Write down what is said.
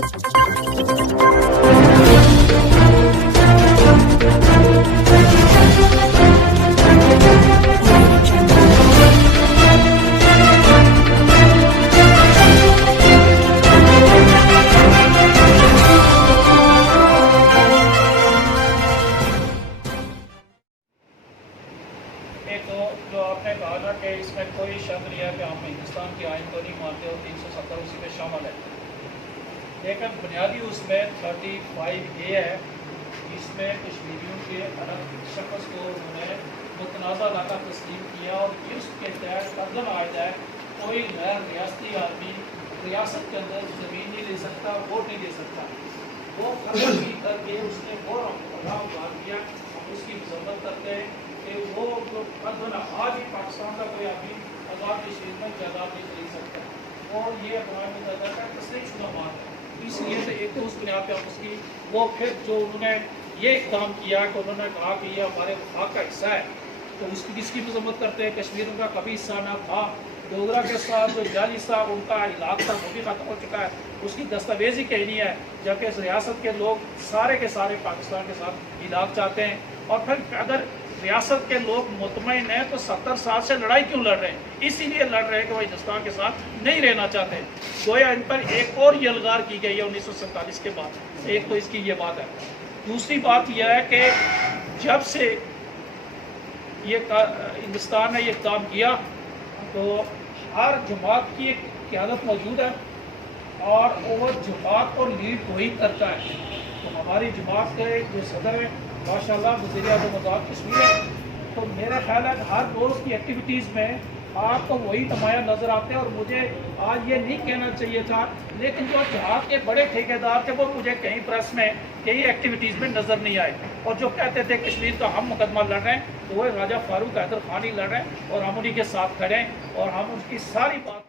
एक तो जो आपने कहा ना कि इसमें कोई शक नहीं है कि हम हिंदुस्तान की आइन को नहीं मानते और 370 उसी में शामिल है, लेकिन बुनियादी उसमें 35A है। इसमें कश्मीरियों के अलग शख्स को उन्होंने मुतनाज़ा इलाका तस्लीम किया और इसके तहत कदम आयद है कोई गैर रियासती आदमी रियासत के अंदर ज़मीन नहीं ले सकता, वोट नहीं ले सकता। वो कदम करके उसने वो उतार किया। हम उसकी मजम्मत करते हैं कि वो जो कदम आज भी पाकिस्तान का कोई आदमी आज़ाद कश्मीर में जायदाद नहीं खरीद सकता और ये अक़वाम मुत्तहिदा का तस्लीम शुदा बात है। इसलिए तो एक तो उस बुनियाद पर हम उसकी वो फिर जो उन्होंने ये इक़दाम किया कि उन्होंने कहा कि ये हमारे वफाक का हिस्सा है, तो उसकी किसकी मजम्मत करते हैं? कश्मीर उनका कभी हिस्सा ना था। डोगरा के साथ जो जाली साहब उनका इलाक़ था वो भी ख़त्म हो चुका है, उसकी दस्तावेज ही कहीं नहीं है, जबकि इस रियासत के लोग सारे के सारे पाकिस्तान के साथ इलाक़ चाहते हैं। और फिर अगर रियासत के लोग मुतमईन हैं तो 70 साल से लड़ाई क्यों लड़ रहे हैं? इसीलिए लड़ रहे हैं कि वो हिंदुस्तान के साथ नहीं रहना चाहते। गोया इन पर एक और यलगार की गई है 1947 के बाद। एक तो इसकी ये बात है। दूसरी बात यह है कि जब से ये हिंदुस्तान ने ये काम किया तो हर जमात की एक क़यादत मौजूद है और वो जमात को लीड वही करता है। तो हमारी जमात के जो सदर हैं माशाल्लाह वज़ीर-ए-आज़म आज़ाद कश्मीर है, तो मेरा ख्याल है हर रोज़ की एक्टिविटीज़ में आपको वही नुमाया नज़र आते हैं। और मुझे आज ये नहीं कहना चाहिए था, लेकिन जो जहाज़ के बड़े ठेकेदार थे वो मुझे कहीं प्रेस में कई एक्टिविटीज़ में नज़र नहीं आए। और जो कहते थे कश्मीर का हम मुकदमा लड़ रहे हैं, तो वो राजा फारूक हैदर खान ही लड़ रहे हैं और हम उन्हीं के साथ खड़े हैं और हम उसकी सारी बात